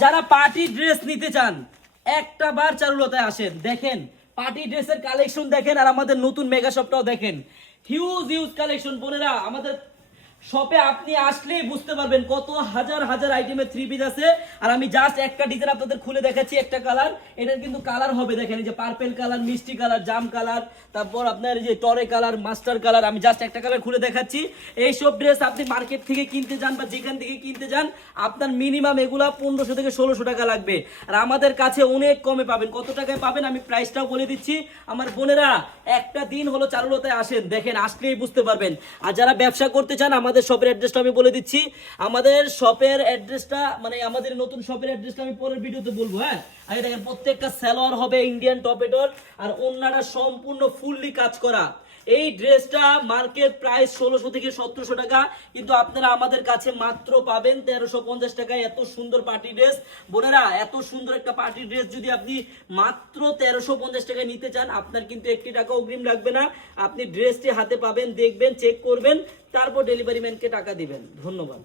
যারা party dress নিতে চান একটা বার চারুলতায় আসেন, দেখেন পার্টি ড্রেসের কালেকশন দেখেন, আর আমাদের নতুন মেগা শপটাও দেখেন। হিউজ হিউজ কালেকশন বোনেরা, আমাদের শপে আপনি আসলেই বুঝতে পারবেন কত হাজার হাজার আইটেমের থ্রি পিস আছে। আর আমি জাস্ট একটা ডিজাইন আপনাদের খুলে দেখাচ্ছি, একটা কালার, এটার কিন্তু কালার হবে দেখেন, এই যে পার্পল কালার, মিষ্টি কালার, জাম কালার, তারপর আপনার এই যে টরে কালার, মাস্টার কালার। আমি জাস্ট একটা কালার খুলে দেখাচ্ছি। এই সব ড্রেস আপনি মার্কেট থেকে কিনতে যান বা যেখান থেকে কিনতে যান, আপনার মিনিমাম এগুলা 1500 থেকে 1600 টাকা লাগবে। আর আমাদের কাছে অনেক কমে পাবেন। কত টাকায় পাবেন আমি প্রাইসটাও বলে দিচ্ছি। আমার বোনেরা একটা দিন হলো চারুলতায় আসেন, দেখেন, আসলেই বুঝতে পারবেন। আর যারা ব্যবসা করতে চান, আমাদের শপের অ্যাড্রেসটা আমি বলে দিচ্ছি। আমাদের শপের অ্যাড্রেসটা মানে আমাদের নতুন শপের অ্যাড্রেসটা আমি পরের ভিডিওতে বলবো। হ্যাঁ, আগে দেখেন প্রত্যেকটা সালোয়ার হবে ইন্ডিয়ান টপেটর, আর ওন্নাটা সম্পূর্ণ ফুললি কাজ করা। এই ড্রেসটা মার্কেট প্রাইস 1600 থেকে 1700 টাকা, কিন্তু আপনারা আমাদের কাছে মাত্র পাবেন 1350 টাকায়। এত সুন্দর পার্টি ড্রেস বোনেরা, এত সুন্দর একটা পার্টি ড্রেস যদি আপনি মাত্র 1350 টাকায় নিতে চান, আপনার কিন্তু 1 টাকা অগ্রিম লাগবে না। আপনি ড্রেসটি হাতে পাবেন, দেখবেন, চেক করবেন, তারপর ডেলিভারি ম্যানকে টাকা দিবেন। ধন্যবাদ।